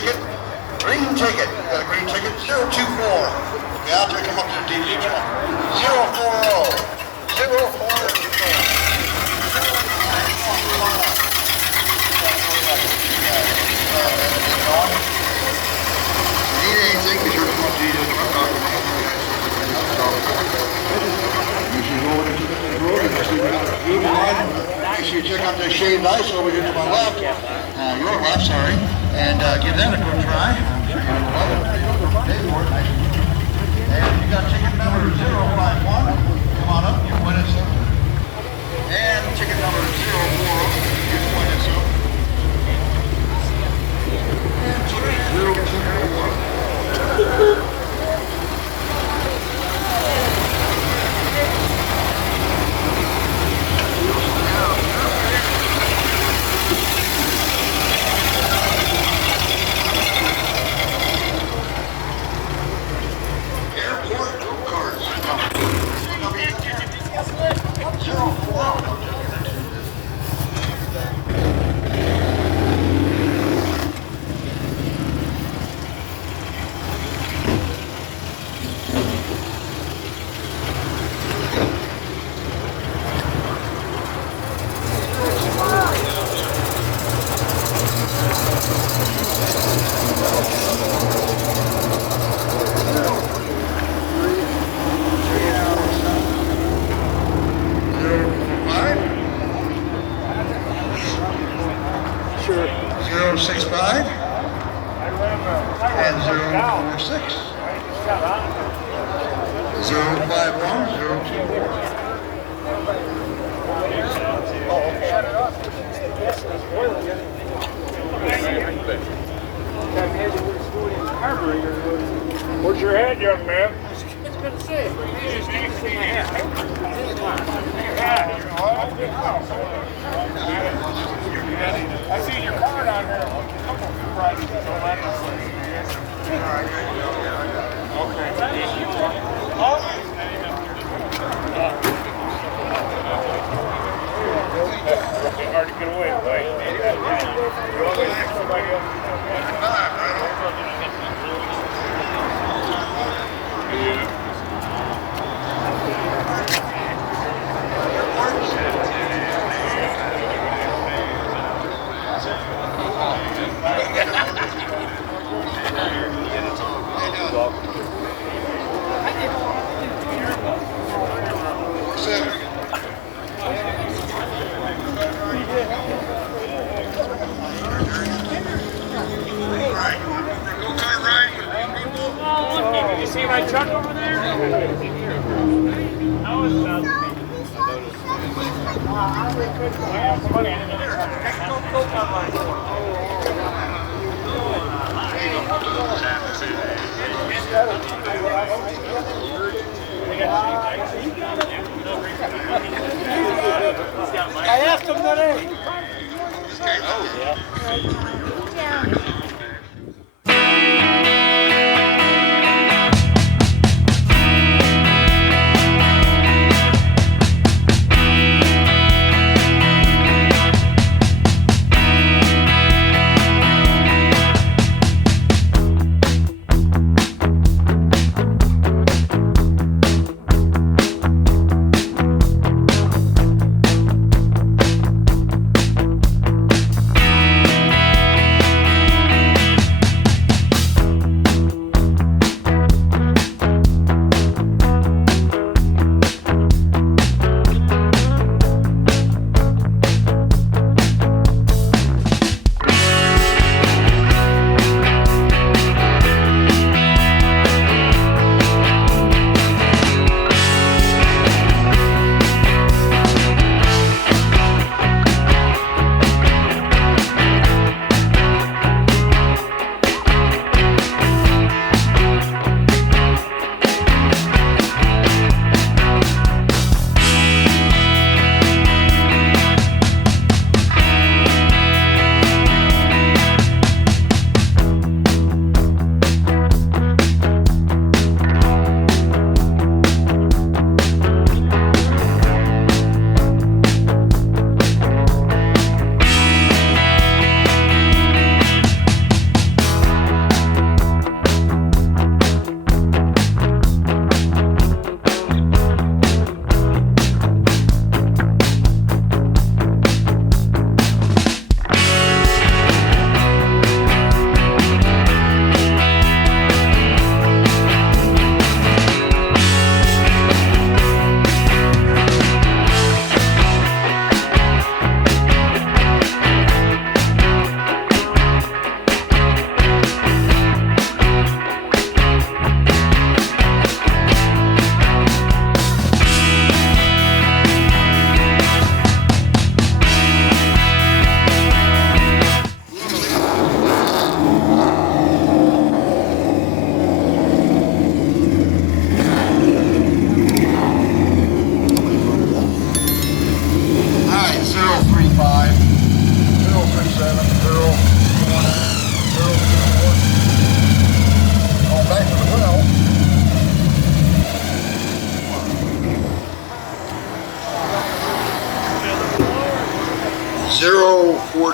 ticket. Green ticket. Got a green ticket. 024. Okay, I'll take him up to the DJ. Come on. 040. Need anything, be sure to come up to DJ. You should go into the road and see make sure you check out the shaved ice over here to my left. Your left, sorry. And give that a good try. I'm sure you'll love it. Dave Ward, nice. And you got ticket number 051. Come on up, you win it, sir. And ticket number 040. You win it, sir. And ticket 024. Sure. 065 and 046. 051, 024. Where's your head, young man? It's good to see you. I see your card on there. Okay. Hard to get away, right? You always have somebody else. You see my truck over there? How is that? I asked him today. Oh, yeah.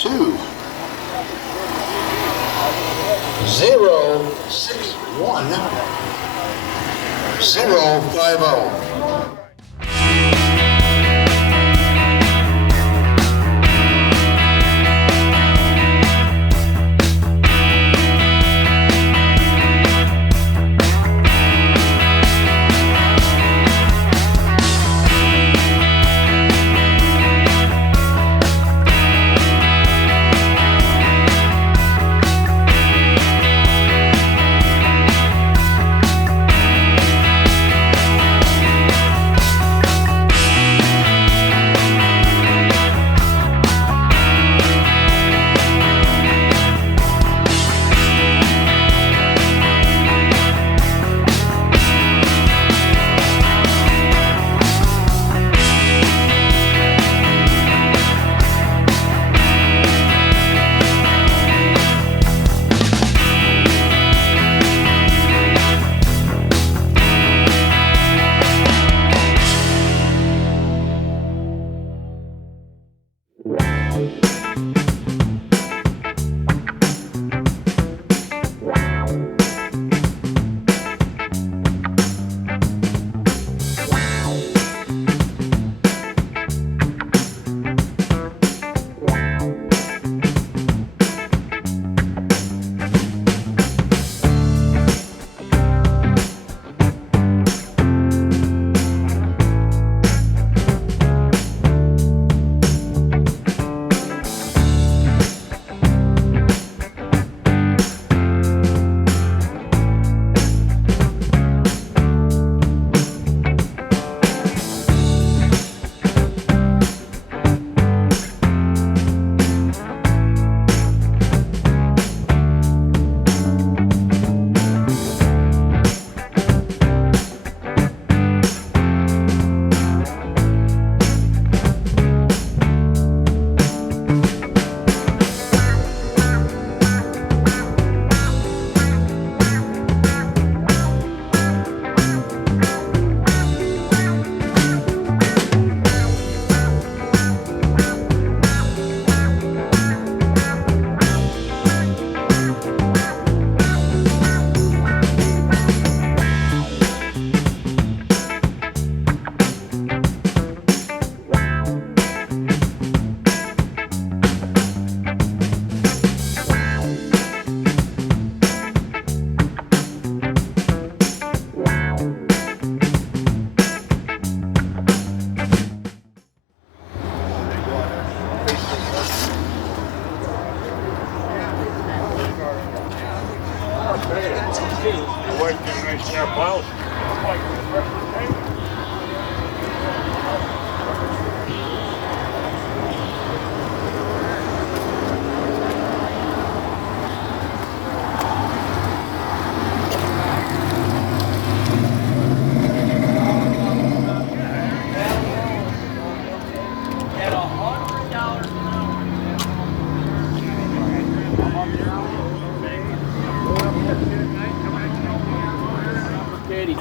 2 061 050.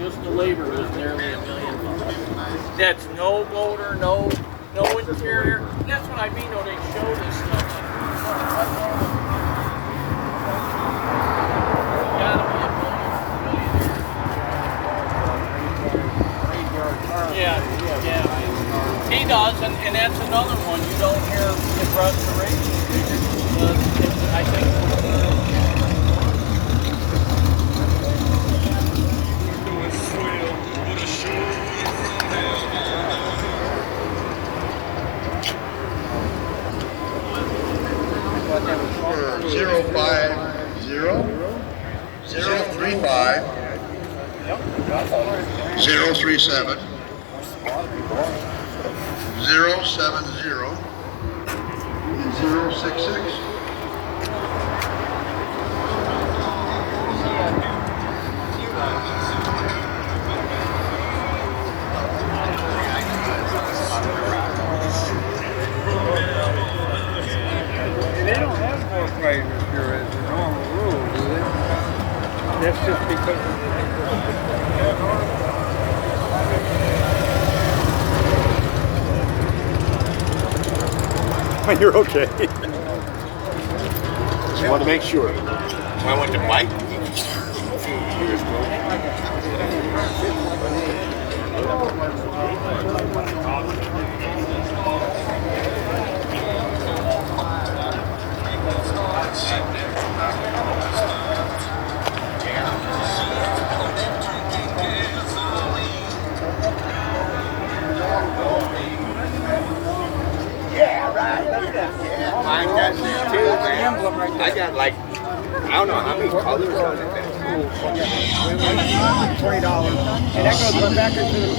Just the labor was nearly $1 million. That's no motor, no interior. That's what I mean when they show this stuff. Gotta be $1 million. Yeah. He does, and that's another one you don't hear in restoration. I think. 037 070 and 066. They don't have four fighters here as a normal rule, do they? That's just because you're okay. I want to make sure. I went to bike. Years ago. Mine got this too, man. I got like, I don't know how many colors on it. $20. And that goes back into the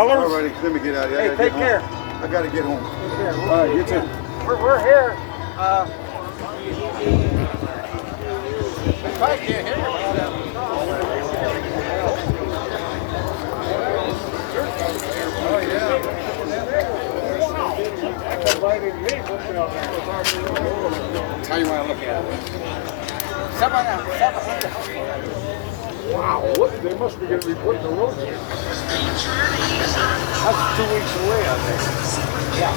colors? All righty, let me get out of here. Hey, take care. I gotta get home. Take care. All right, you too. We're here. I can't hear you. How you want to look at it? Wow, what? They must be going to be putting the road in. That's 2 weeks away, I think. Yeah.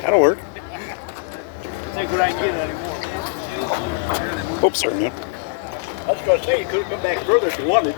That'll work. Take what I can get anymore. Oops, sorry, man. I was going to say, you could have come back further if you wanted.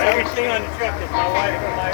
Everything on the truck is my wife and my